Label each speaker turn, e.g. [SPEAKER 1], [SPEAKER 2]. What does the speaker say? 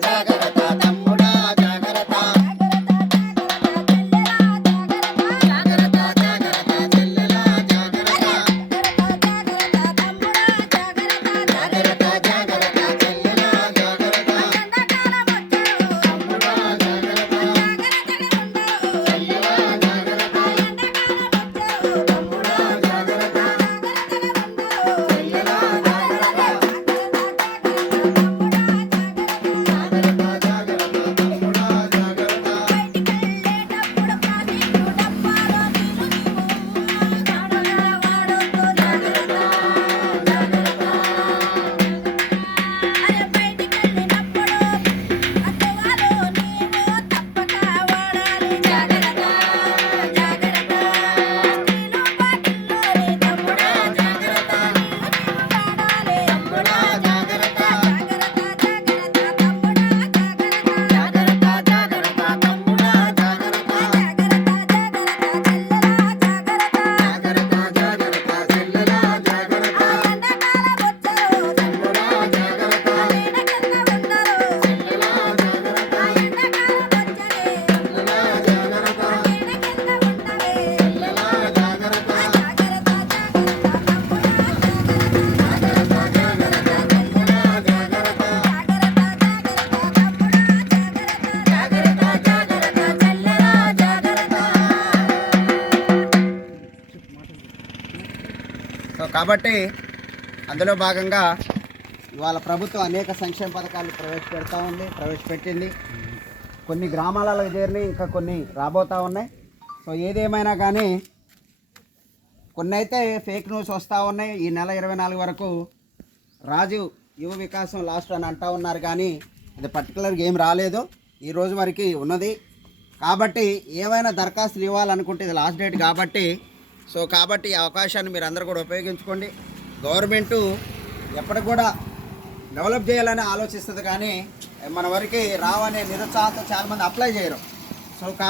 [SPEAKER 1] da da
[SPEAKER 2] da కాబట్టి అందులో భాగంగా ఇవాళ ప్రభుత్వం అనేక సంక్షేమ పథకాలు ప్రవేశపెడతా ఉంది ప్రవేశపెట్టింది. కొన్ని గ్రామాలలో చేరిని ఇంకా కొన్ని రాబోతూ ఉన్నాయి. సో ఏదేమైనా కానీ కొన్ని అయితే ఫేక్ న్యూస్ వస్తూ ఉన్నాయి. ఈ నెల ఇరవై నాలుగు వరకు రాజు యువ వికాసం లాస్ట్ అని అంటూ ఉన్నారు కానీ అది పర్టికులర్గా ఏం రాలేదు. ఈ రోజు వరకు ఉన్నది. కాబట్టి ఏమైనా దరఖాస్తులు ఇవ్వాలనుకుంటే ఇది లాస్ట్ డేట్ కాబట్టి సో కాబట్టి ఈ అవకాశాన్ని మీరు అందరూ కూడా ఉపయోగించుకోండి. గవర్నమెంటు ఎప్పటికి కూడా డెవలప్ చేయాలని ఆలోచిస్తుంది కానీ మన వరకు రావనే నిరుత్సాహంతో చాలామంది అప్లై చేయరు. సో కాబట్టి